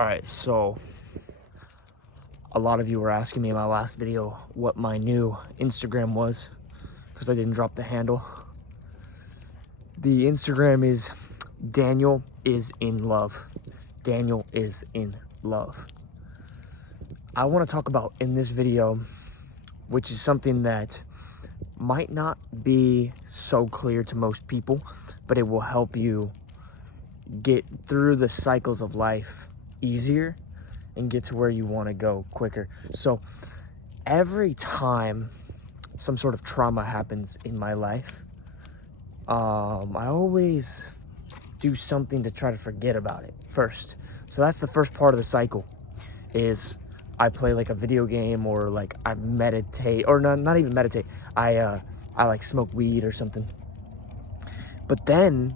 All right, so a lot of you were asking me in my last video what my new Instagram was because I didn't drop the handle. The Instagram is Daniel is in love. Daniel is in love. I want to talk about in this video, which is something that might not be so clear to most people, but it will help you get through the cycles of life easier and get to where you want to go quicker. So every time some sort of trauma happens in my life, I always do something to try to forget about it first. So that's the first part of the cycle, is I play like a video game, or like I meditate, or not even meditate. I like smoke weed or something. But then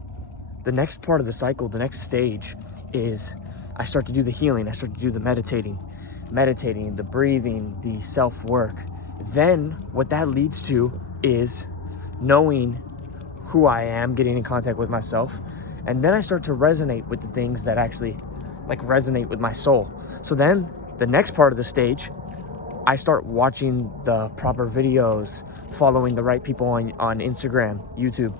the next part of the cycle, the next stage, is I start to do the healing. I start to do the meditating, the breathing, the self-work. Then what that leads to is knowing who I am, getting in contact with myself. And then I start to resonate with the things that actually like resonate with my soul. So then the next part of the stage, I start watching the proper videos, following the right people on Instagram, YouTube.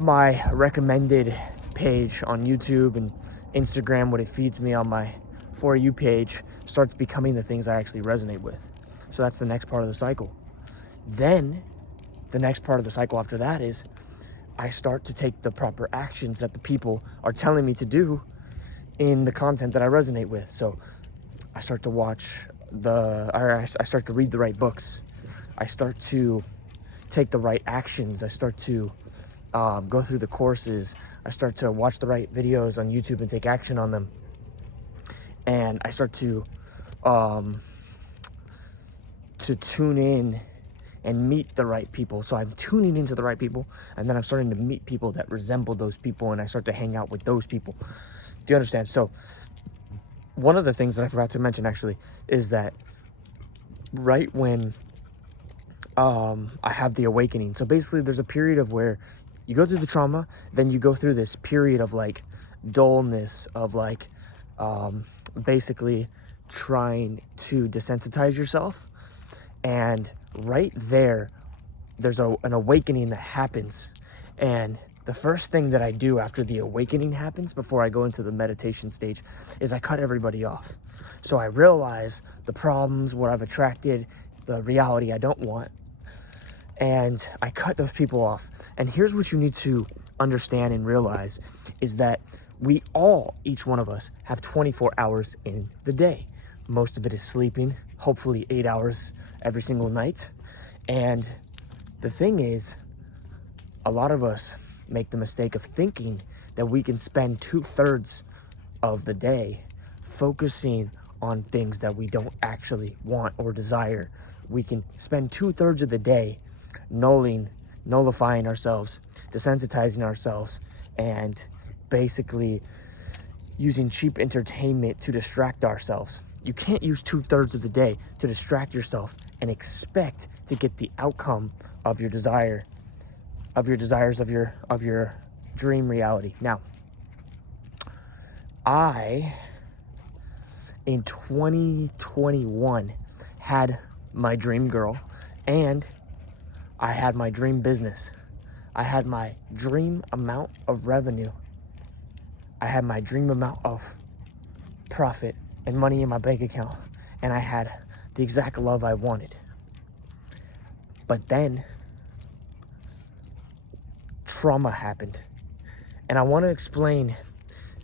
My recommended page on YouTube and Instagram, what it feeds me on my For You page, starts becoming the things I actually resonate with. So that's the next part of the cycle. Then the next part of the cycle after that is I start to take the proper actions that the people are telling me to do in the content that I resonate with. So I start to I start to read the right books. I start to take the right actions. I start to go through the courses. I start to watch the right videos on YouTube and take action on them. And I start to tune in and meet the right people. So I'm tuning into the right people, and then I'm starting to meet people that resemble those people, and I start to hang out with those people. Do you understand? So one of the things that I forgot to mention actually is that right when I have the awakening. So basically there's a period of where you go through the trauma, then you go through this period of like dullness, of like basically trying to desensitize yourself. And right there's an awakening that happens. And the first thing that I do after the awakening happens, before I go into the meditation stage, is I cut everybody off. So I realize the problems, what I've attracted, the reality I don't want, and I cut those people off. And here's what you need to understand and realize is that we all, each one of us, have 24 hours in the day. Most of it is sleeping, hopefully 8 hours every single night. And the thing is, a lot of us make the mistake of thinking that we can spend 2/3 of the day focusing on things that we don't actually want or desire. We can spend 2/3 of the day nullifying ourselves, desensitizing ourselves, and basically using cheap entertainment to distract ourselves. You can't use 2/3 of the day to distract yourself and expect to get the outcome of your desires, of your dream reality. Now, I, in 2021, had my dream girl, and I had my dream business. I had my dream amount of revenue. I had my dream amount of profit and money in my bank account. And I had the exact love I wanted. But then trauma happened. And I want to explain,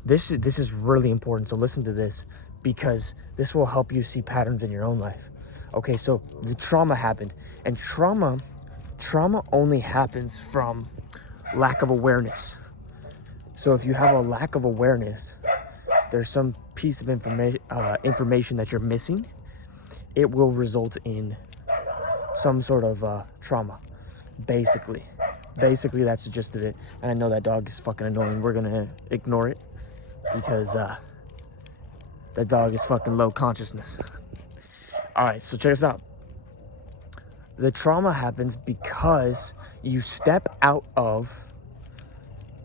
this is really important. So listen to this, because this will help you see patterns in your own life. Okay, so the trauma happened, and trauma only happens from lack of awareness. So if you have a lack of awareness, there's some piece of information that you're missing. It will result in some sort of trauma. Basically, that's the gist of it. And I know that dog is fucking annoying. We're gonna ignore it because that dog is fucking low consciousness. All right, so check us out. The trauma happens because you step out of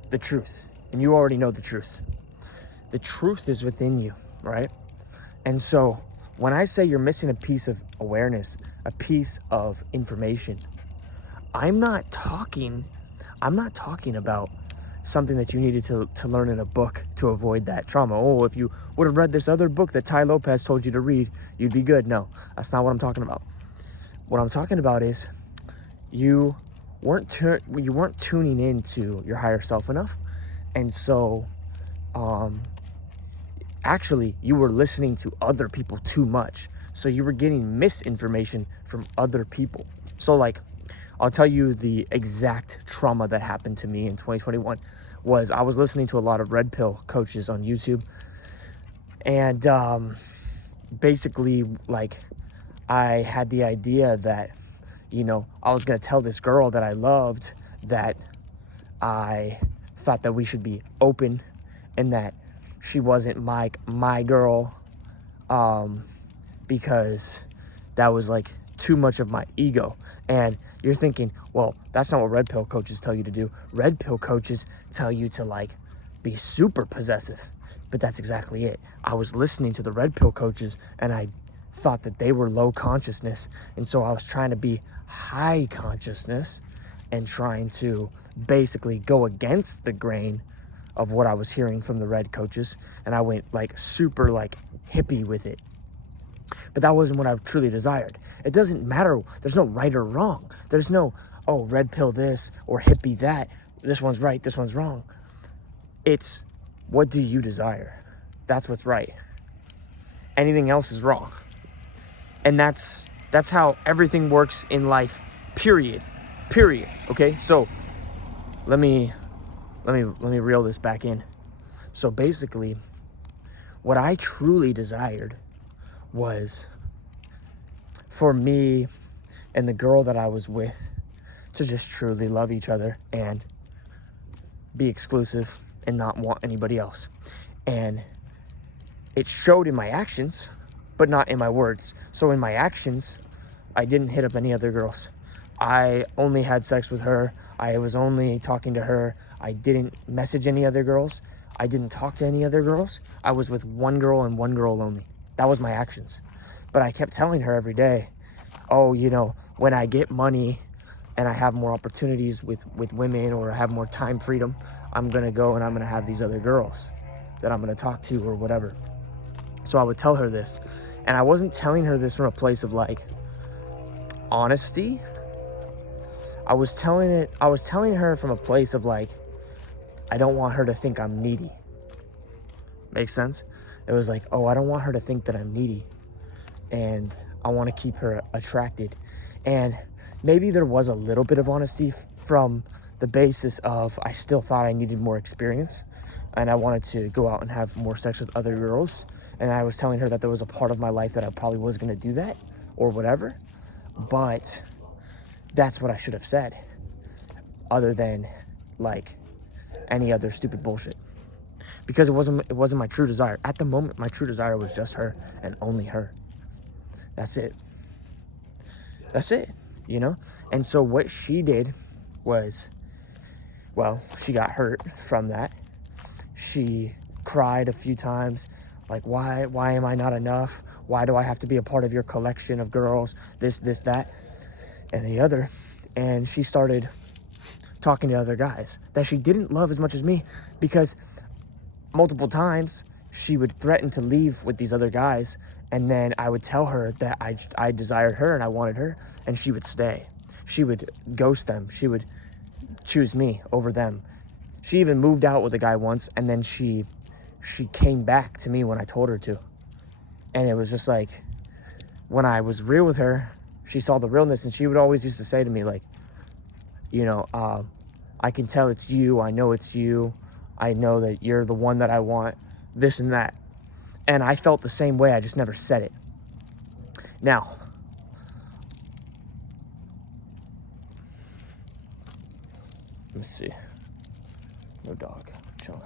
the truth, and you already know the truth. The truth is within you, right? And so when I say you're missing a piece of awareness, a piece of information, I'm not talking about something that you needed to learn in a book to avoid that trauma. Oh, if you would have read this other book that Ty Lopez told you to read, you'd be good. No, that's not what I'm talking about. What I'm talking about is you weren't tuning into your higher self enough. And so actually you were listening to other people too much. So you were getting misinformation from other people. So like, I'll tell you the exact trauma that happened to me in 2021 was I was listening to a lot of red pill coaches on YouTube. And basically, like, I had the idea that, you know, I was going to tell this girl that I loved that I thought that we should be open and that she wasn't my girl, because that was like too much of my ego. And you're thinking, well, that's not what red pill coaches tell you to do. Red pill coaches tell you to like be super possessive. But that's exactly it. I was listening to the red pill coaches and I thought that they were low consciousness. And so I was trying to be high consciousness and trying to basically go against the grain of what I was hearing from the red coaches. And I went like super like hippie with it. But that wasn't what I truly desired. It doesn't matter. There's no right or wrong. There's no, oh, red pill this or hippie that. This one's right, this one's wrong. It's, what do you desire? That's what's right. Anything else is wrong. And that's how everything works in life, period. Okay? So let me reel this back in. So basically, what I truly desired was for me and the girl that I was with to just truly love each other and be exclusive and not want anybody else. And it showed in my actions, but not in my words. So in my actions, I didn't hit up any other girls. I only had sex with her. I was only talking to her. I didn't message any other girls. I didn't talk to any other girls. I was with one girl and one girl only. That was my actions. But I kept telling her every day, oh, you know, when I get money and I have more opportunities with women or I have more time freedom, I'm going to go and I'm going to have these other girls that I'm going to talk to or whatever. So I would tell her this. And I wasn't telling her this from a place of like honesty. I was telling her from a place of like, I don't want her to think I'm needy. Makes sense? It was like, oh, I don't want her to think that I'm needy. And I want to keep her attracted. And maybe there was a little bit of honesty from the basis of I still thought I needed more experience. And I wanted to go out and have more sex with other girls. And I was telling her that there was a part of my life that I probably was going to do that or whatever. But that's what I should have said. Other than like any other stupid bullshit. Because it wasn't my true desire. At the moment, my true desire was just her and only her. That's it. That's it, you know? And so what she did was, well, she got hurt from that. She cried a few times, like, why am I not enough? Why do I have to be a part of your collection of girls? This, that, and the other. And she started talking to other guys that she didn't love as much as me, because multiple times she would threaten to leave with these other guys, and then I would tell her that I desired her and I wanted her, and she would stay. She would ghost them. She would choose me over them. She even moved out with a guy once, and then she came back to me when I told her to. And it was just like, when I was real with her, she saw the realness, and she would always used to say to me, like, you know, I can tell it's you. I know it's you. I know that you're the one that I want, this and that. And I felt the same way. I just never said it. Now, let me see. No dog. Chilling.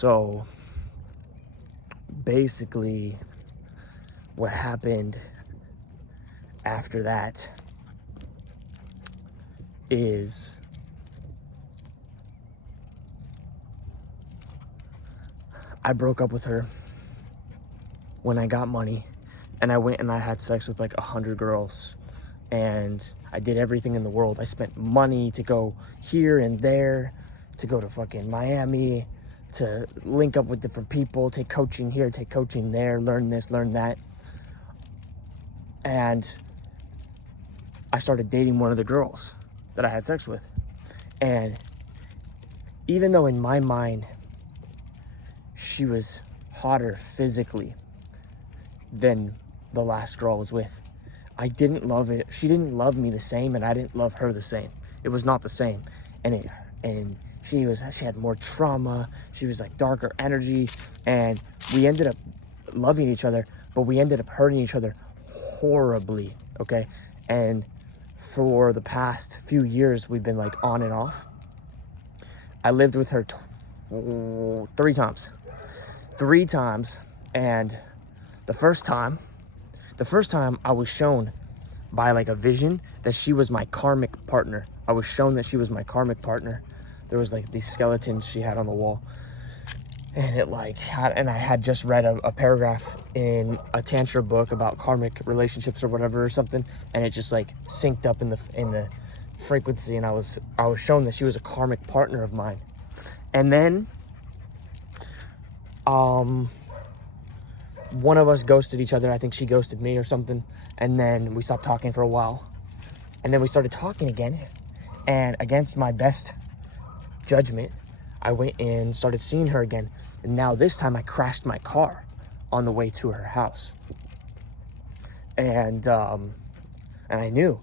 So basically what happened after that is I broke up with her when I got money, and I went and I had sex with like 100 girls, and I did everything in the world. I spent money to go here and there, to go to fucking Miami, to link up with different people, take coaching here, take coaching there, learn this, learn that. And I started dating one of the girls that I had sex with. And even though in my mind, she was hotter physically than the last girl I was with, I didn't love it. She didn't love me the same, and I didn't love her the same. It was not the same. And she had more trauma. She was like darker energy, and we ended up loving each other, but we ended up hurting each other horribly, okay? And for the past few years, we've been like on and off. I lived with her three times, and the first time I was shown by like a vision that she was my karmic partner. I was shown that she was my karmic partner. There was like these skeletons she had on the wall, and I had just read a paragraph in a tantra book about karmic relationships or whatever or something, and it just like synced up in the frequency, and I was shown that she was a karmic partner of mine. And then one of us ghosted each other. I think she ghosted me or something, and then we stopped talking for a while, and then we started talking again, and against my best judgment, I went and started seeing her again. And now this time I crashed my car on the way to her house. And I knew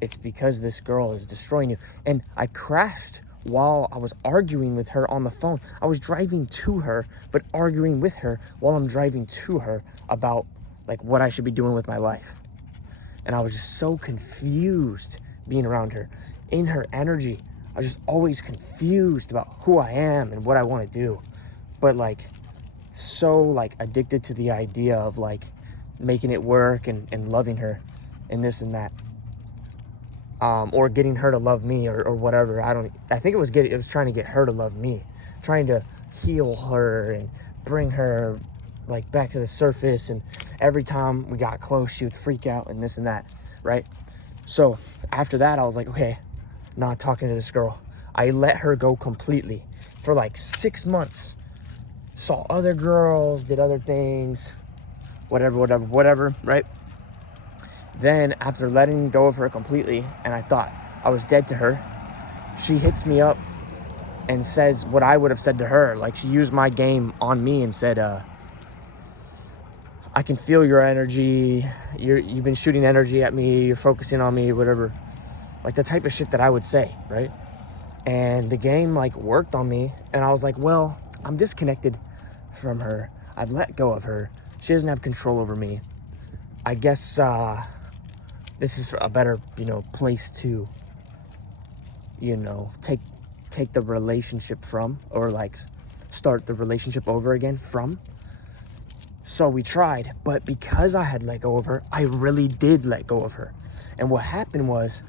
it's because this girl is destroying you. And I crashed while I was arguing with her on the phone. I was driving to her, but arguing with her while I'm driving to her about like what I should be doing with my life. And I was just so confused being around her. In her energy, I was just always confused about who I am and what I want to do. But like, so like addicted to the idea of like making it work and loving her and this and that. Or getting her to love me or whatever. I think it was trying to get her to love me. Trying to heal her and bring her like back to the surface. And every time we got close, she would freak out and this and that, right? So after that, I was like, okay, not talking to this girl. I let her go completely for like 6 months. Saw other girls, did other things, whatever, right? Then after letting go of her completely, and I thought I was dead to her, she hits me up and says what I would have said to her. Like, she used my game on me and said, I can feel your energy. You've been shooting energy at me. You're focusing on me, whatever. Like the type of shit that I would say, right? And the game like worked on me, and I was like, well, I'm disconnected from her. I've let go of her. She doesn't have control over me. I guess this is a better, place to, take the relationship from, or like start the relationship over again from. So we tried, but because I had let go of her, I really did let go of her. And what happened was,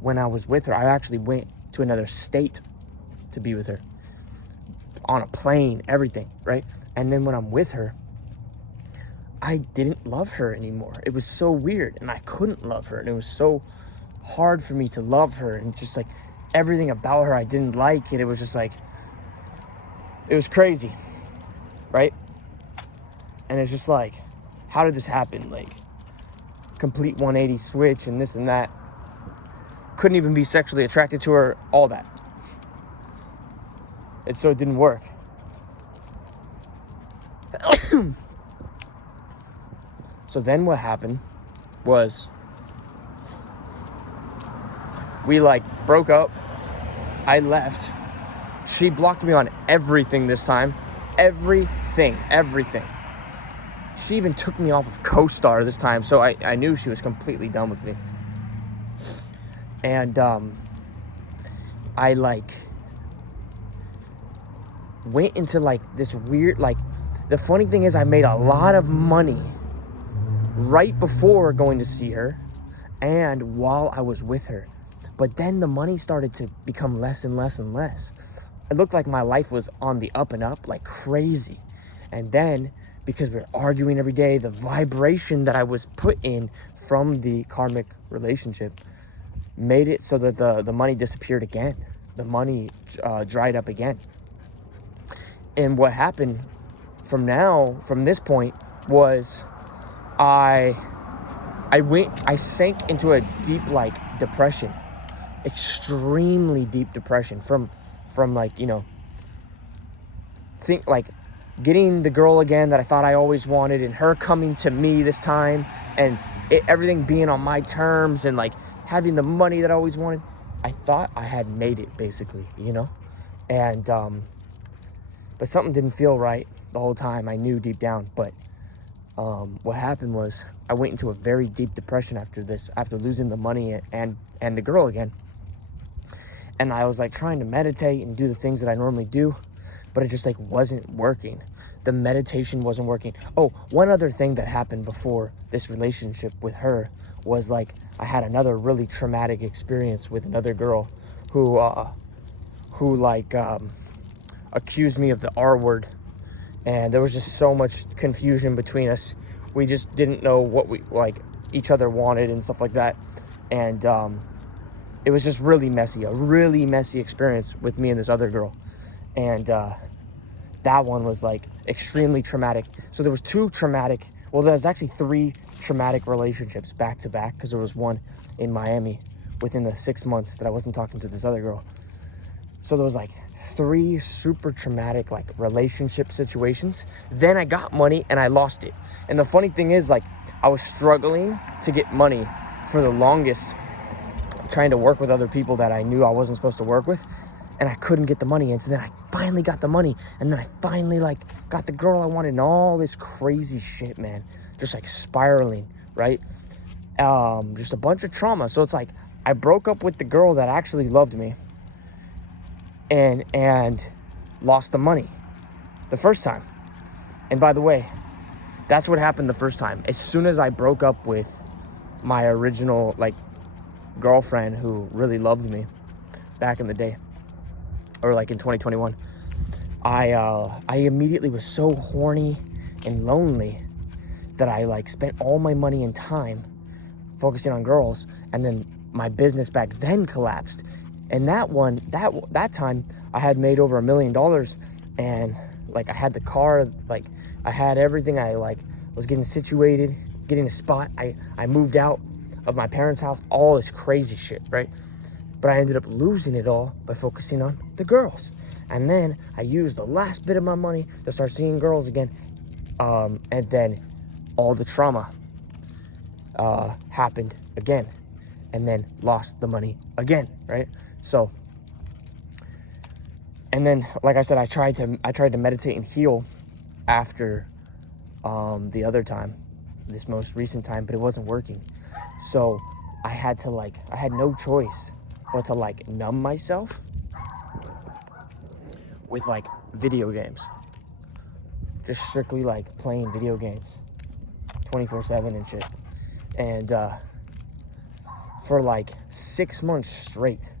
when I was with her, I actually went to another state to be with her. On a plane, everything, right? And then when I'm with her, I didn't love her anymore. It was so weird, and I couldn't love her. And it was so hard for me to love her. And just like everything about her I didn't like. And it was just like, it was crazy, right? And it's just like, how did this happen? Like, complete 180 switch and this and that. Couldn't even be sexually attracted to her, all that. And so it didn't work. So then what happened was we like broke up. I left. She blocked me on everything this time. Everything. She even took me off of CoStar this time, so I knew she was completely done with me. And went into like this weird, like, the funny thing is I made a lot of money right before going to see her and while I was with her. But then the money started to become less and less and less. It looked like my life was on the up and up like crazy. And then, because we were arguing every day, the vibration that I was put in from the karmic relationship made it so that the money disappeared again. The money dried up again. And what happened from this point, was I sank into a deep, like, depression, extremely deep depression from like, you know, getting the girl again that I thought I always wanted, and her coming to me this time, and everything being on my terms, and like having the money that I always wanted. I thought I had made it, basically, you know? And, but something didn't feel right the whole time. I knew deep down, but what happened was I went into a very deep depression after losing the money and the girl again. And I was like trying to meditate and do the things that I normally do, but it just like wasn't working. The meditation wasn't working. Oh, one other thing that happened before this relationship with her was like I had another really traumatic experience with another girl who accused me of the R word, and there was just so much confusion between us. We just didn't know what we each other wanted and stuff like that, and it was just really messy, a really messy experience with me and this other girl. And that one was like extremely traumatic. So there was there's actually 3 traumatic relationships back to back, because there was one in Miami within the 6 months that I wasn't talking to this other girl. So there was like 3 super traumatic like relationship situations. Then I got money and I lost it. And the funny thing is, like, I was struggling to get money for the longest, trying to work with other people that I knew I wasn't supposed to work with, and I couldn't get the money in. So then I finally got the money, and then I finally like got the girl I wanted, and all this crazy shit, man, just like spiraling, right? Just a bunch of trauma. So it's like I broke up with the girl that actually loved me, and lost the money the first time. And by the way, that's what happened the first time. As soon as I broke up with my original like girlfriend who really loved me back in the day, or like in 2021, I immediately was so horny and lonely that I like spent all my money and time focusing on girls, and then my business back then collapsed. And that time I had made over $1 million, and like I had the car, like I had everything. I like was getting situated, getting a spot. I moved out of my parents' house, all this crazy shit, right? But I ended up losing it all by focusing on the girls. And then I used the last bit of my money to start seeing girls again. And then all the trauma happened again, and then lost the money again, right? So, and then, like I said, I tried to meditate and heal after the other time, this most recent time, but it wasn't working. So I had no choice but to like numb myself with like video games. Just strictly like playing video games 24/7 and shit. And for like 6 months straight,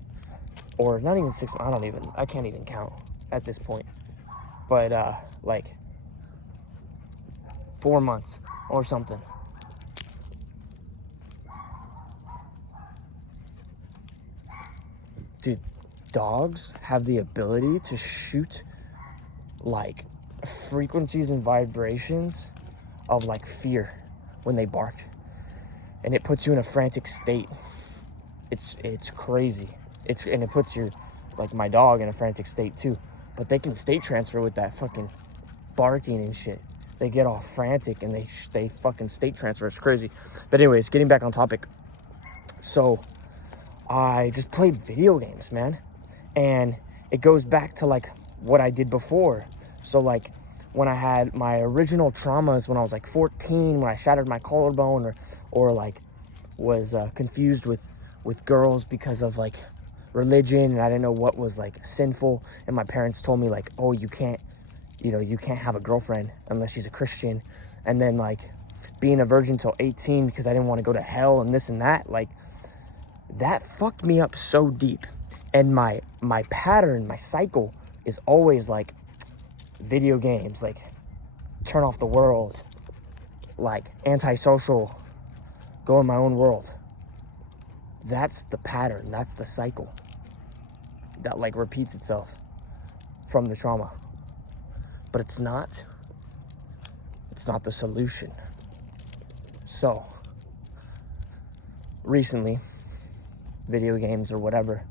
or not even 6, I can't even count at this point. But like 4 months or something. Dude, dogs have the ability to shoot like frequencies and vibrations of like fear when they bark, and it puts you in a frantic state. It's crazy. And it puts like my dog in a frantic state too. But they can state transfer with that fucking barking and shit. They get all frantic and they fucking state transfer. It's crazy. But anyways, getting back on topic. So I just played video games, man. And it goes back to like what I did before. So like when I had my original traumas when I was like 14, when I shattered my collarbone, or like was confused with girls because of like religion, and I didn't know what was like sinful. And my parents told me like, oh, you can't have a girlfriend unless she's a Christian. And then like being a virgin till 18 because I didn't want to go to hell and this and that. Like that fucked me up so deep. And my pattern, my cycle is always like video games, like turn off the world, like antisocial, go in my own world. That's the pattern. That's the cycle that like repeats itself from the trauma. But it's not the solution. So recently, video games or whatever,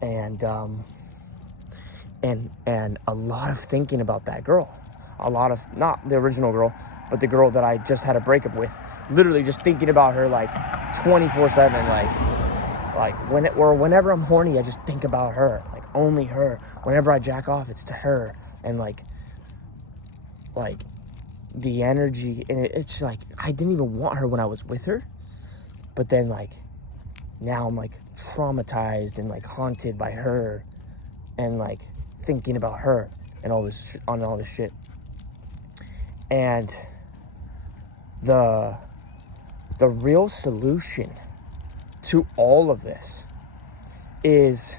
and a lot of thinking about that girl, a lot of, not the original girl, but the girl that I just had a breakup with, literally just thinking about her like 24/7, whenever I'm horny, I just think about her, like only her. Whenever I jack off, it's to her. And like the energy, and it's like I didn't even want her when I was with her, but then like now I'm like traumatized and like haunted by her, and like thinking about her and all this shit. And the real solution to all of this is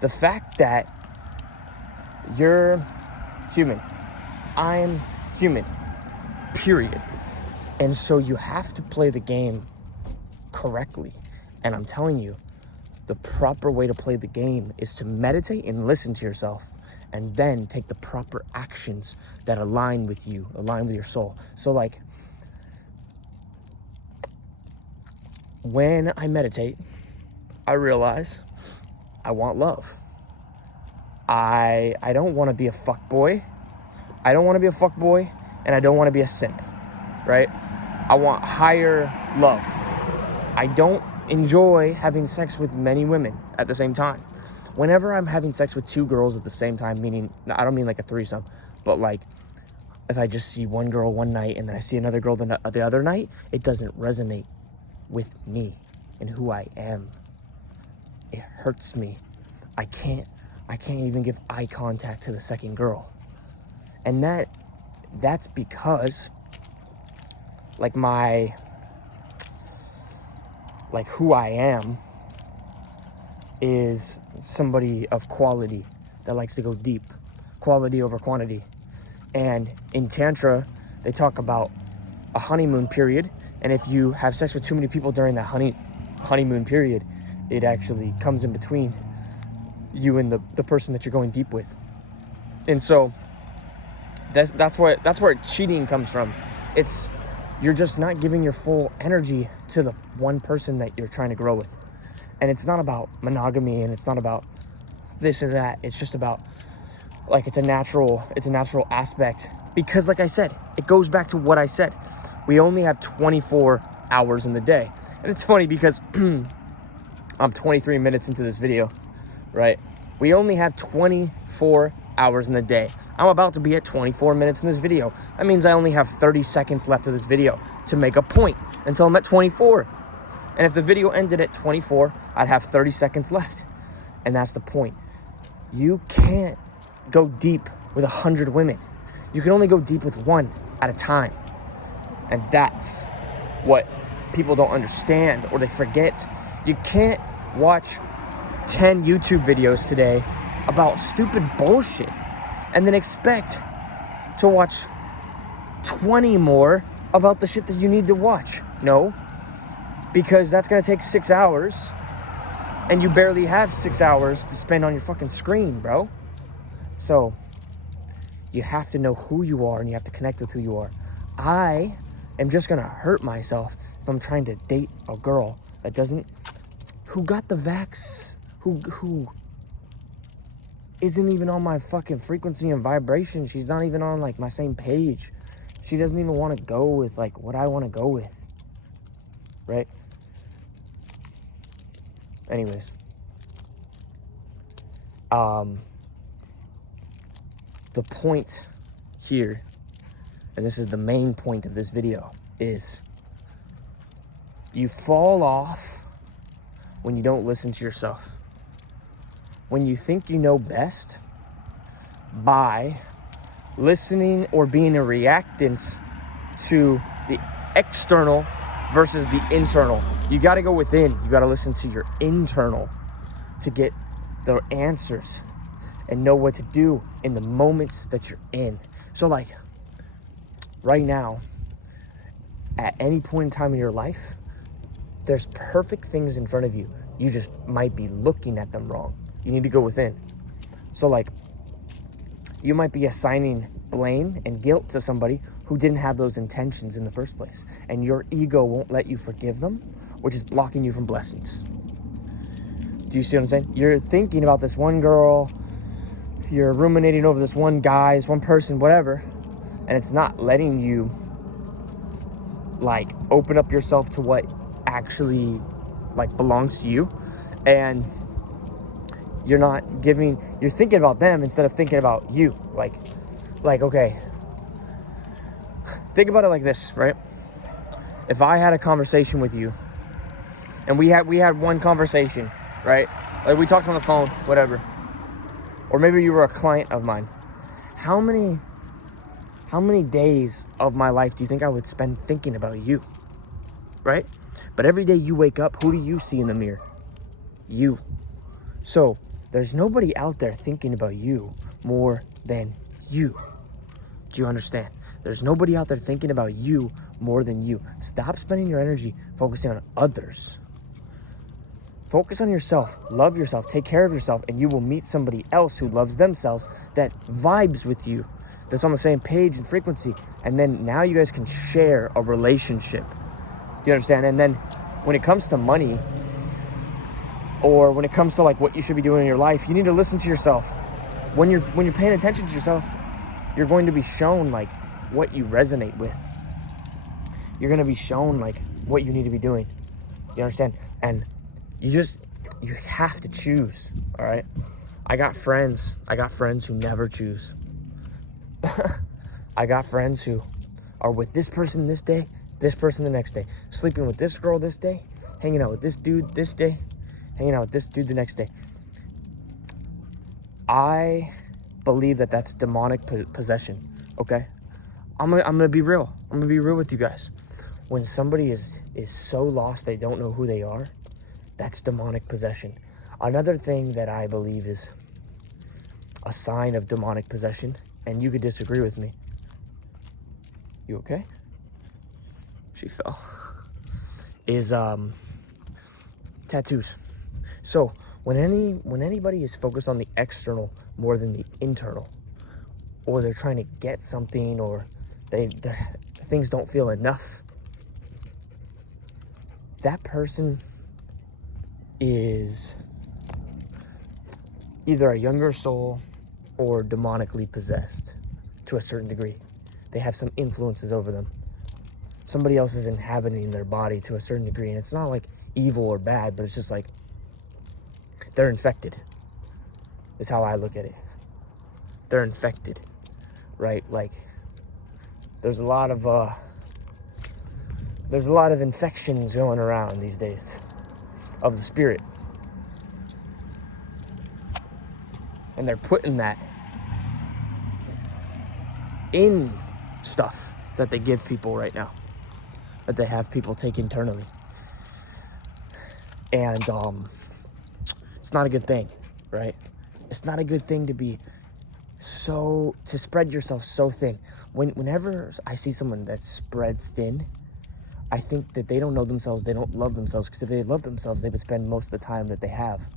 the fact that you're human. I'm human, period. And so you have to play the game correctly. And I'm telling you, the proper way to play the game is to meditate and listen to yourself, and then take the proper actions that align with you, align with your soul. So like, when I meditate, I realize I want love. I don't want to be a fuckboy. I don't want to be a fuckboy, and I don't want to be a simp, right? I want higher love. I don't enjoy having sex with many women at the same time. Whenever I'm having sex with two girls at the same time, meaning, I don't mean like a threesome, but like if I just see one girl one night and then I see another girl the other night, it doesn't resonate with me and who I am. It hurts me. I can't even give eye contact to the second girl. And that's because like who I am is somebody of quality that likes to go deep, quality over quantity. And in Tantra, they talk about a honeymoon period. And if you have sex with too many people during that honeymoon period, it actually comes in between you and the person that you're going deep with. And so that's where cheating comes from. It's, you're just not giving your full energy to the one person that you're trying to grow with. And it's not about monogamy, and it's not about this or that. It's just about, like, it's a natural aspect. Because like I said, it goes back to what I said. We only have 24 hours in the day. And it's funny because I'm 23 minutes into this video, right? We only have 24 hours in the day. I'm about to be at 24 minutes in this video. That means I only have 30 seconds left of this video to make a point until I'm at 24. And if the video ended at 24, I'd have 30 seconds left. And that's the point. You can't go deep with 100 women. You can only go deep with one at a time. And that's what people don't understand, or they forget. You can't watch 10 YouTube videos today about stupid bullshit and then expect to watch 20 more about the shit that you need to watch. No, because that's gonna take 6 hours, and you barely have 6 hours to spend on your fucking screen, bro. So you have to know who you are, and you have to connect with who you are. I am just gonna hurt myself if I'm trying to date a girl that who got the vax, who isn't even on my fucking frequency and vibration. She's not even on like my same page. She doesn't even want to go with like what I want to go with, right? Anyways, the point here, and this is the main point of this video, is you fall off when you don't listen to yourself. when you think you know best by listening or being a reactance to the external versus the internal. You got to go within. You got to listen to your internal to get the answers and know what to do in the moments that you're in. So like right now, at any point in time in your life, there's perfect things in front of you. You just might be looking at them wrong. You need to go within. So like, you might be assigning blame and guilt to somebody who didn't have those intentions in the first place. And your ego won't let you forgive them, which is blocking you from blessings. Do you see what I'm saying? You're thinking about this one girl, you're ruminating over this one guy, this one person, whatever, and it's not letting you like open up yourself to what actually like belongs to you. And you're thinking about them instead of thinking about you. Like, okay, think about it like this, right? If I had a conversation with you and we had one conversation, right? Like we talked on the phone, whatever. Or maybe you were a client of mine. How many days of my life do you think I would spend thinking about you? Right? But every day you wake up, who do you see in the mirror? You. So there's nobody out there thinking about you more than you. Do you understand? There's nobody out there thinking about you more than you. Stop spending your energy focusing on others. Focus on yourself, love yourself, take care of yourself, and you will meet somebody else who loves themselves, that vibes with you, that's on the same page and frequency. And then now you guys can share a relationship. Do you understand? And then when it comes to money, or when it comes to like what you should be doing in your life, you need to listen to yourself. When you're paying attention to yourself, you're going to be shown like what you resonate with. You're going to be shown like what you need to be doing. You understand? And you have to choose, all right? I got friends who never choose. I got friends who are with this person this day, this person the next day, sleeping with this girl this day, hanging out with this dude this day, hanging out with this dude the next day. I believe that that's demonic possession, okay? I'm gonna be real. I'm gonna be real with you guys. When somebody is so lost they don't know who they are, that's demonic possession. Another thing that I believe is a sign of demonic possession, and you could disagree with me. You okay? She fell. Is tattoos. So when anybody is focused on the external more than the internal, or they're trying to get something, or things don't feel enough, that person is either a younger soul or demonically possessed to a certain degree. They have some influences over them. Somebody else is inhabiting their body to a certain degree, and it's not like evil or bad, but it's just like they're infected, is how I look at it. They're infected, right? Like there's a lot of infections going around these days of the spirit, and they're putting that in stuff that they give people right now, that they have people take internally. And it's not a good thing, right? It's not a good thing to spread yourself so thin. Whenever I see someone that's spread thin, I think that they don't know themselves, they don't love themselves, because if they love themselves, they would spend most of the time that they have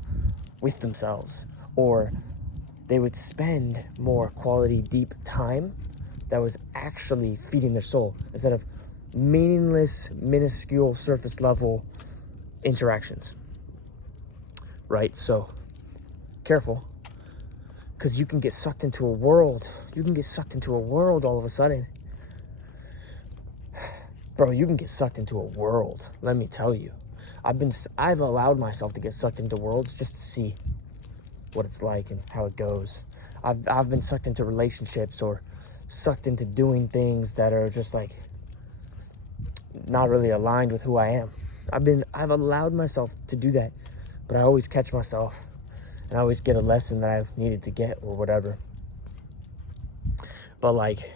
with themselves, or they would spend more quality, deep time that was actually feeding their soul, instead of meaningless, minuscule, surface level interactions, right? So careful, because you can get sucked into a world. You can get sucked into a world all of a sudden. Bro, you can get sucked into a world, let me tell you. I've allowed myself to get sucked into worlds just to see what it's like and how it goes. I've been sucked into relationships, or sucked into doing things that are just like not really aligned with who I am. I've allowed myself to do that, but I always catch myself, and I always get a lesson that I've needed to get or whatever. But like,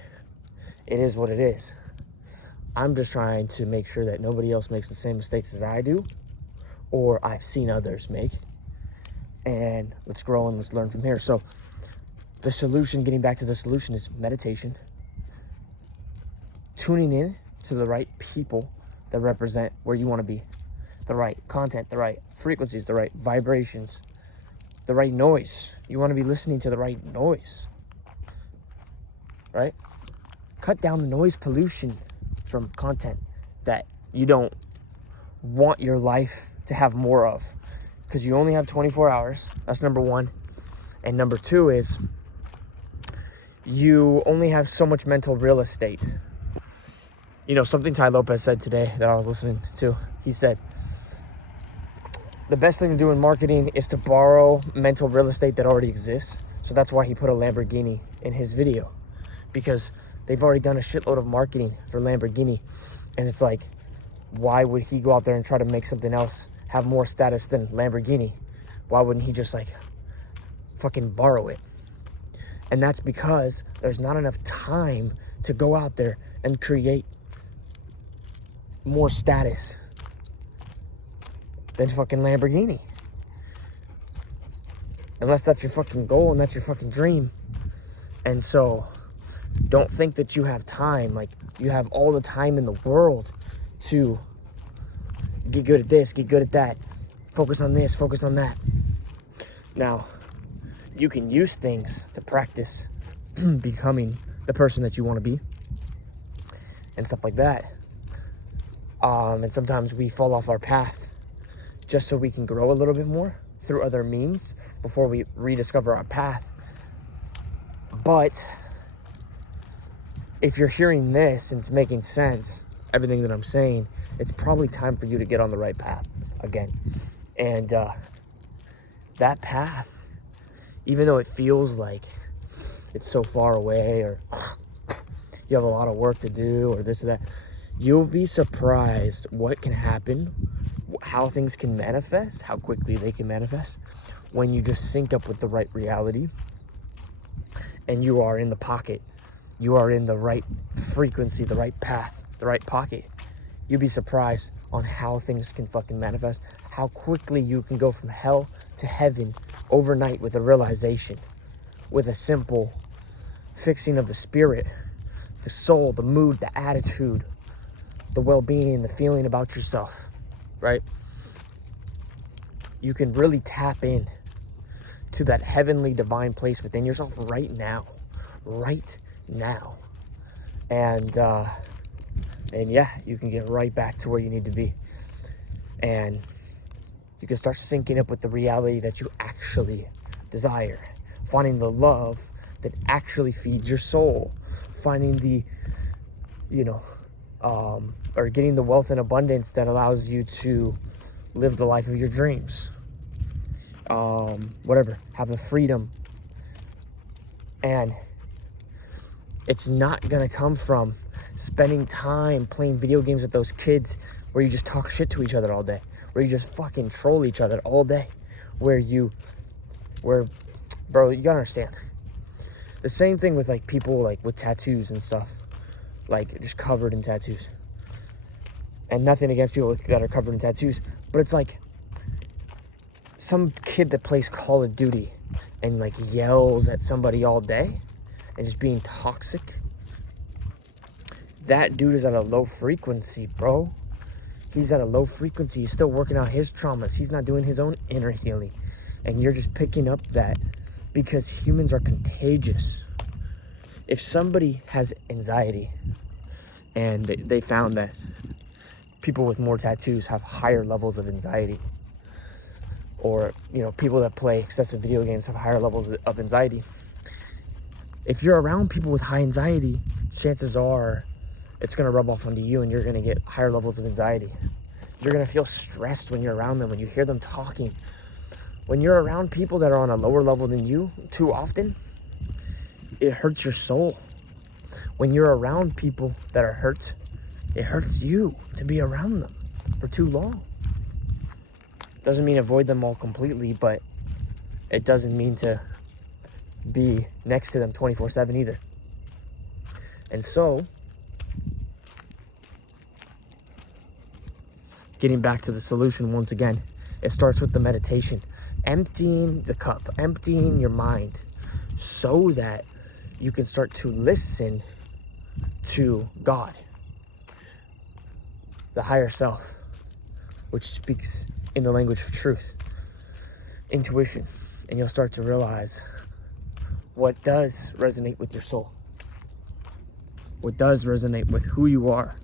it is what it is. I'm just trying to make sure that nobody else makes the same mistakes as I do, or I've seen others make. And let's grow and let's learn from here. So the solution, getting back to the solution, is meditation. Tuning in to the right people that represent where you want to be. The right content, the right frequencies, the right vibrations, the right noise. You want to be listening to the right noise, right? Cut down the noise pollution from content that you don't want your life to have more of, because you only have 24 hours. That's number one. And number two is you only have so much mental real estate. You know, something Tai Lopez said today that I was listening to. He said, the best thing to do in marketing is to borrow mental real estate that already exists. So that's why he put a Lamborghini in his video, because they've already done a shitload of marketing for Lamborghini. And it's like, why would he go out there and try to make something else have more status than Lamborghini? Why wouldn't he just like fucking borrow it? And that's because there's not enough time to go out there and create more status than fucking Lamborghini. Unless that's your fucking goal and that's your fucking dream. And so don't think that you have time. Like, you have all the time in the world to get good at this, get good at that, focus on this, focus on that. Now, you can use things to practice becoming the person that you want to be and stuff like that. And sometimes we fall off our path just so we can grow a little bit more through other means before we rediscover our path. But if you're hearing this and it's making sense, everything that I'm saying, it's probably time for you to get on the right path again. And that path, even though it feels like it's so far away, or you have a lot of work to do, or this or that, you'll be surprised what can happen, how things can manifest, how quickly they can manifest when you just sync up with the right reality and you are in the pocket. You are in the right frequency, the right path, the right pocket. You'll be surprised on how things can fucking manifest, how quickly you can go from hell to heaven overnight with a realization, with a simple fixing of the spirit, the soul, the mood, the attitude, the well-being, the feeling about yourself, right? You can really tap in to that heavenly divine place within yourself right now. And yeah, you can get right back to where you need to be. And you can start syncing up with the reality that you actually desire. Finding the love that actually feeds your soul. Finding the, or getting the wealth and abundance that allows you to live the life of your dreams. Whatever, have the freedom. And it's not gonna come from spending time playing video games with those kids where you just talk shit to each other all day, where you just fucking troll each other all day, bro, you gotta understand. The same thing with like people like with tattoos and stuff, like just covered in tattoos. And nothing against people that are covered in tattoos, but it's like some kid that plays Call of Duty and like yells at somebody all day and just being toxic. That dude is at a low frequency, bro. He's at a low frequency. He's still working out his traumas. He's not doing his own inner healing. And you're just picking up that because humans are contagious. If somebody has anxiety, and they found that people with more tattoos have higher levels of anxiety, or people that play excessive video games have higher levels of anxiety. If you're around people with high anxiety, chances are it's going to rub off onto you and you're going to get higher levels of anxiety. You're going to feel stressed when you're around them, when you hear them talking. When you're around people that are on a lower level than you too often, it hurts your soul. When you're around people that are hurt, it hurts you to be around them for too long. Doesn't mean avoid them all completely, but it doesn't mean to be next to them 24/7 either. And so, getting back to the solution once again, it starts with the meditation. Emptying the cup, emptying your mind so that you can start to listen to God, the higher self, which speaks in the language of truth, intuition, and you'll start to realize what does resonate with your soul, what does resonate with who you are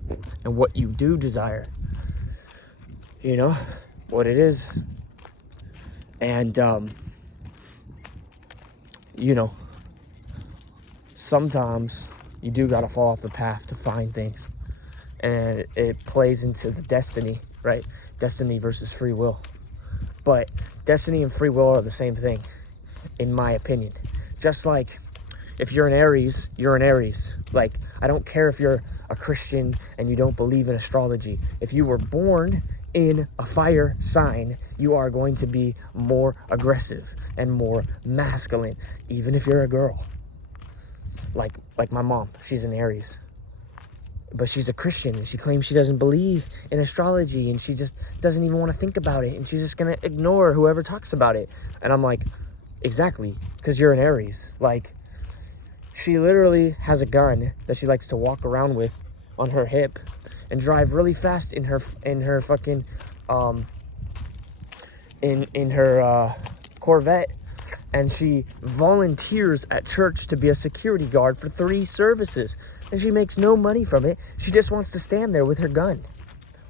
and what you do desire, you know, what it is. And, you know, sometimes you do got to fall off the path to find things. And it plays into the destiny, right? Destiny versus free will. But destiny and free will are the same thing, in my opinion. Just like if you're an Aries, you're an Aries. Like, I don't care if you're a Christian and you don't believe in astrology. If you were born in a fire sign, you are going to be more aggressive and more masculine, even if you're a girl. Like my mom, she's an Aries, but she's a Christian and she claims she doesn't believe in astrology and she just doesn't even want to think about it and she's just gonna ignore whoever talks about it. And I'm like, exactly, because you're an Aries. Like, she literally has a gun that she likes to walk around with on her hip and drive really fast in her fucking in her Corvette, and she volunteers at church to be a security guard for 3 services, and she makes no money from it. She just wants to stand there with her gun.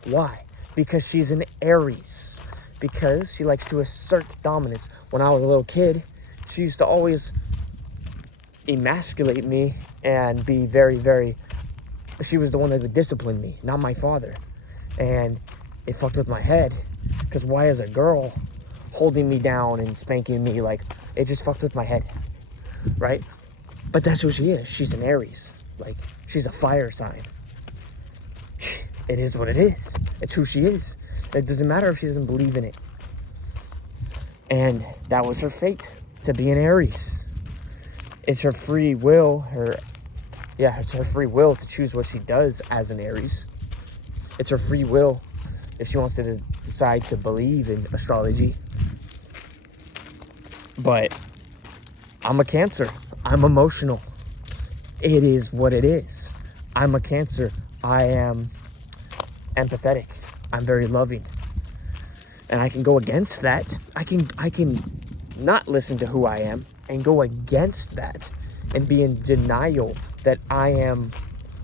Why? Because she's an Aries, because she likes to assert dominance. When I was a little kid, she used to always emasculate me and be very, very, she was the one that would discipline me, not my father. And it fucked with my head, because why is a girl holding me down and spanking me? Like, it just fucked with my head, right? But that's who she is. She's an Aries. Like, she's a fire sign. It is what it is. It's who she is. It doesn't matter if she doesn't believe in it. And that was her fate, to be an Aries. It's her free will, it's her free will to choose what she does as an Aries. It's her free will if she wants to decide to believe in astrology. But I'm a Cancer. I'm emotional. It is what it is. I'm a Cancer. I am empathetic. I'm very loving. And I can go against that. I can not listen to who I am and go against that and be in denial that I am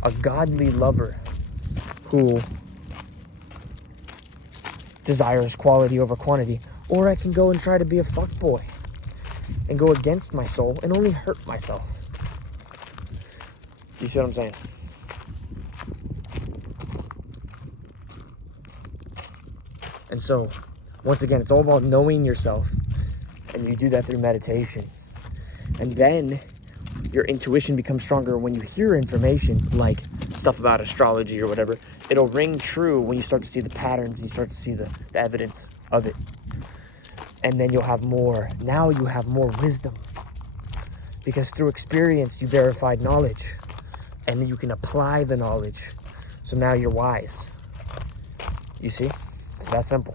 a godly lover who desires quality over quantity. Or I can go and try to be a fuckboy and go against my soul and only hurt myself. You see what I'm saying? And so, once again, it's all about knowing yourself. And you do that through meditation. And then your intuition becomes stronger when you hear information like stuff about astrology or whatever. It'll ring true when you start to see the patterns, you start to see the evidence of it. And then you'll have more. Now you have more wisdom. Because through experience, you verified knowledge. And you can apply the knowledge. So now you're wise. You see? It's that simple.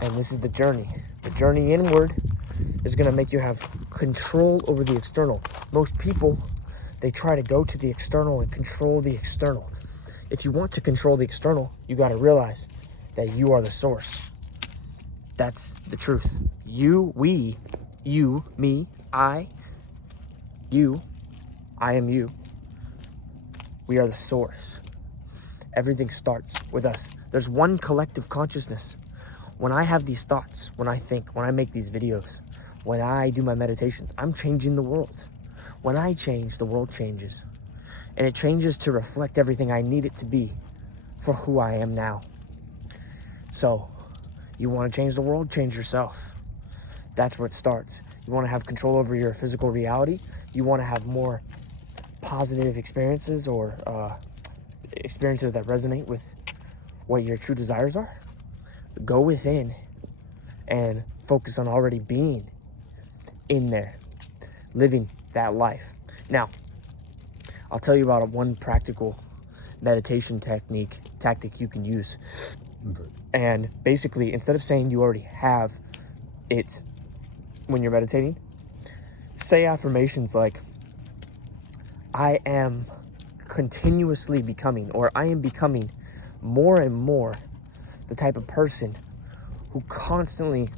And this is the journey. The journey inward is going to make you have control over the external. Most people, they try to go to the external and control the external. If you want to control the external, you got to realize that you are the source. That's the truth. You, we, you, me, I, you, I am you. We are the source. Everything starts with us. There's one collective consciousness. When I have these thoughts, when I think, when I make these videos, when I do my meditations, I'm changing the world. When I change, the world changes. And it changes to reflect everything I need it to be for who I am now. So, you want to change the world? Change yourself. That's where it starts. You want to have control over your physical reality? You want to have more positive experiences or experiences that resonate with what your true desires are? Go within and Focus on already being in there, living that life. Now, I'll tell you about one practical meditation tactic you can use. And basically, instead of saying you already have it when you're meditating, say affirmations like, I am continuously becoming, or I am becoming more and more the type of person who constantly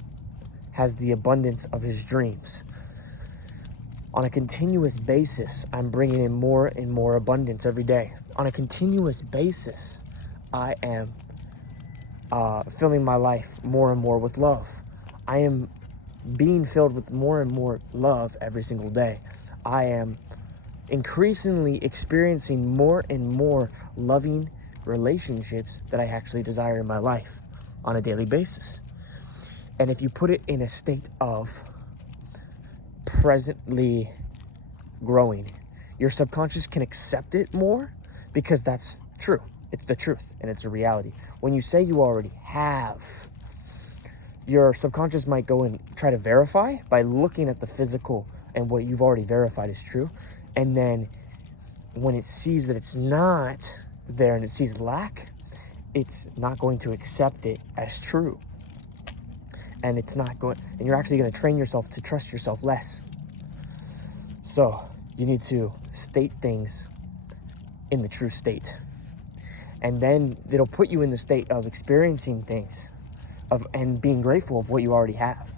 has the abundance of his dreams. On a continuous basis, I'm bringing in more and more abundance every day. On a continuous basis, I am filling my life more and more with love. I am being filled with more and more love every single day. I am increasingly experiencing more and more loving relationships that I actually desire in my life on a daily basis. And if you put it in a state of presently growing, your subconscious can accept it more because that's true. It's the truth and it's a reality. When you say you already have, your subconscious might go and try to verify by looking at the physical and what you've already verified is true. And then when it sees that it's not there and it sees lack, it's not going to accept it as true. And it's not going, and you're actually going to train yourself to trust yourself less. So you need to state things in the true state. And then it'll put you in the state of experiencing things and being grateful of what you already have,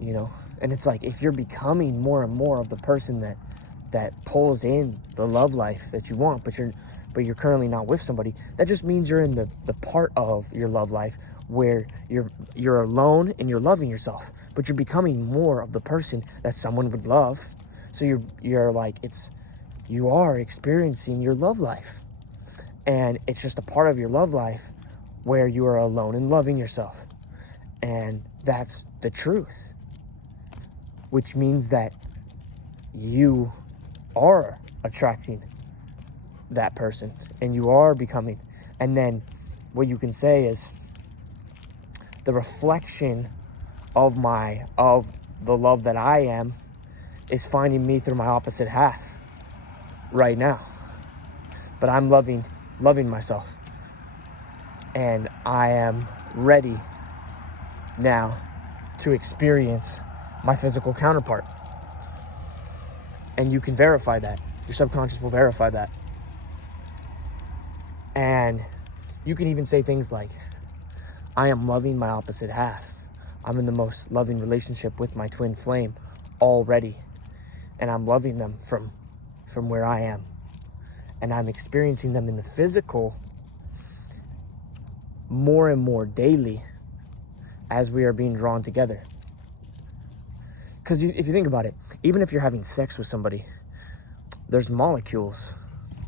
you know? And it's like, if you're becoming more and more of the person that pulls in the love life that you want, but you're currently not with somebody, that just means you're in the part of your love life where you're alone and you're loving yourself, but you're becoming more of the person that someone would love. So you're like, you are experiencing your love life, and it's just a part of your love life where you are alone and loving yourself. And that's the truth, which means that you are attracting that person and you are becoming. And then what you can say is, the reflection of the love that I am is finding me through my opposite half right now. But I'm loving myself. And I am ready now to experience my physical counterpart. And you can verify that. Your subconscious will verify that. And you can even say things like, I am loving my opposite half. I'm in the most loving relationship with my twin flame already. And I'm loving them from where I am. And I'm experiencing them in the physical more and more daily as we are being drawn together. Because if you think about it, even if you're having sex with somebody, there's molecules,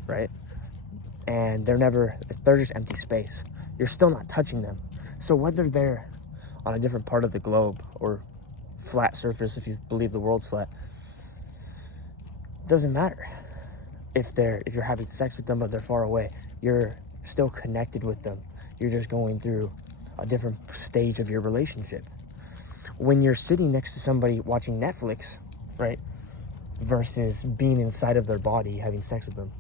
right? And they're just empty space. You're still not touching them. So whether they're on a different part of the globe or flat surface, if you believe the world's flat, it doesn't matter. If you're having sex with them but they're far away, you're still connected with them. You're just going through a different stage of your relationship. When you're sitting next to somebody watching Netflix, right, versus being inside of their body, having sex with them,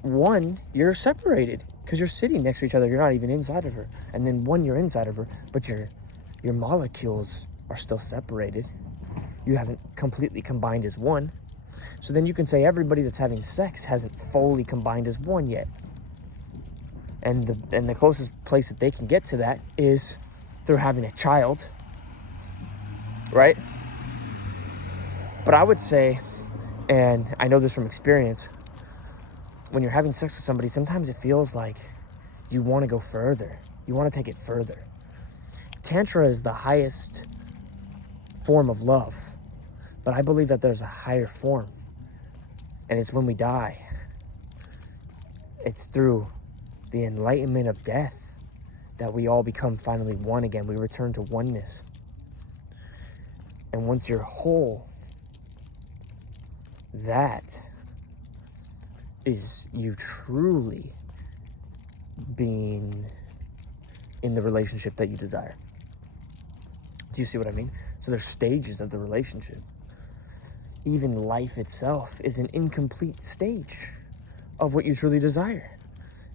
one, you're separated because you're sitting next to each other. You're not even inside of her. And then one, you're inside of her, but your molecules are still separated. You haven't completely combined as one. So then you can say everybody that's having sex hasn't fully combined as one yet. And the closest place that they can get to that is through having a child, right? But I would say, and I know this from experience, when you're having sex with somebody, sometimes it feels like you want to go further. You want to take it further. Tantra is the highest form of love, but I believe that there's a higher form, and it's when we die. It's through the enlightenment of death that we all become finally one again. We return to oneness. And once you're whole, that is you truly being in the relationship that you desire. Do you see what I mean? So there's stages of the relationship. Even life itself is an incomplete stage of what you truly desire.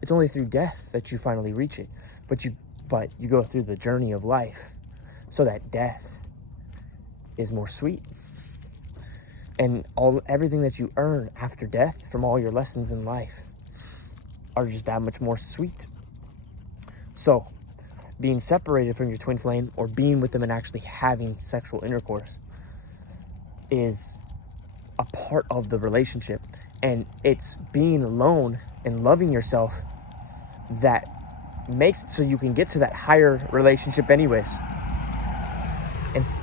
It's only through death that you finally reach it. But you go through the journey of life so that death is more sweet. And everything that you earn after death from all your lessons in life are just that much more sweet. So being separated from your twin flame, or being with them and actually having sexual intercourse, is a part of the relationship. And it's being alone and loving yourself that makes it so you can get to that higher relationship anyways.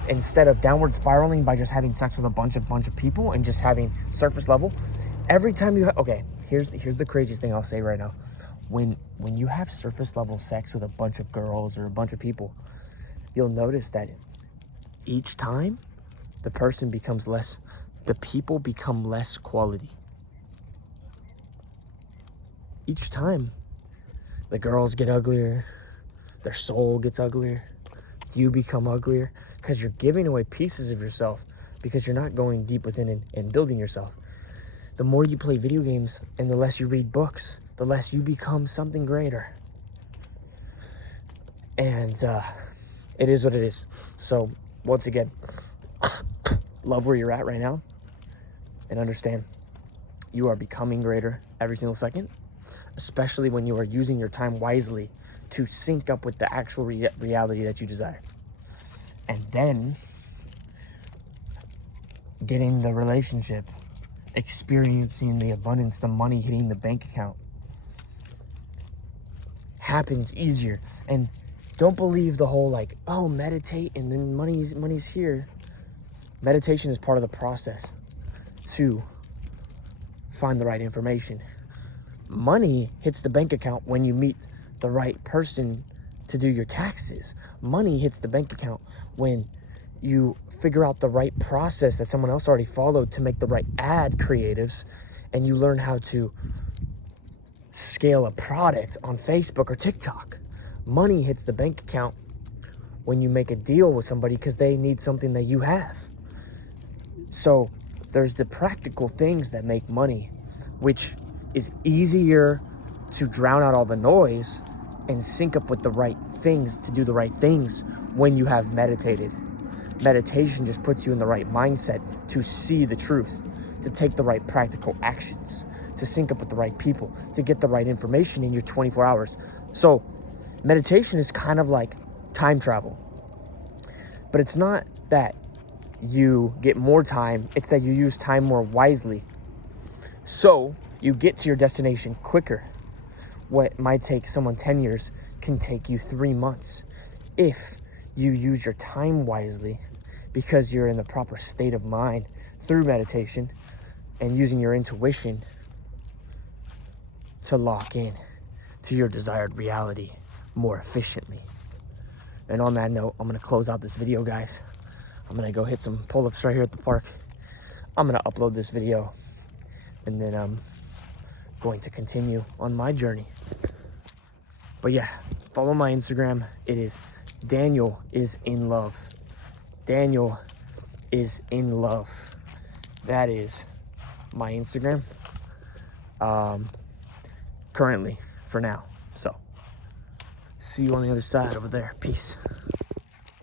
Instead of downward spiraling by just having sex with a bunch of people and just having surface level. Every time you okay, here's the craziest thing I'll say right now. When you have surface level sex with a bunch of girls or a bunch of people, you'll notice that each time the people become less quality. Each time the girls get uglier, their soul gets uglier, you become uglier, because you're giving away pieces of yourself, because you're not going deep within and building yourself. The more you play video games and the less you read books, the less you become something greater. And it is what it is. So once again, love where you're at right now and understand you are becoming greater every single second, especially when you are using your time wisely to sync up with the actual reality that you desire. And then getting the relationship, experiencing the abundance, the money hitting the bank account happens easier. And don't believe the whole like, oh, meditate and then money's here. Meditation is part of the process to find the right information. Money hits the bank account when you meet the right person to do your taxes. Money hits the bank account when you figure out the right process that someone else already followed to make the right ad creatives, and you learn how to scale a product on Facebook or TikTok. Money hits the bank account when you make a deal with somebody because they need something that you have. So there's the practical things that make money, which is easier to drown out all the noise and sync up with the right things to do the right things when you have meditated. Meditation just puts you in the right mindset to see the truth, to take the right practical actions, to sync up with the right people, to get the right information in your 24 hours. So meditation is kind of like time travel. But it's not that you get more time, it's that you use time more wisely. So you get to your destination quicker. What might take someone 10 years can take you 3 months if you use your time wisely, because you're in the proper state of mind through meditation and using your intuition to lock in to your desired reality more efficiently. And on that note, I'm going to close out this video, guys. I'm going to go hit some pull-ups right here at the park. I'm going to upload this video, and then I'm going to continue on my journey. But yeah, follow my Instagram. It is Daniel is in love. Daniel is in love. That is my Instagram. Currently, for now. So, see you on the other side over there. Peace.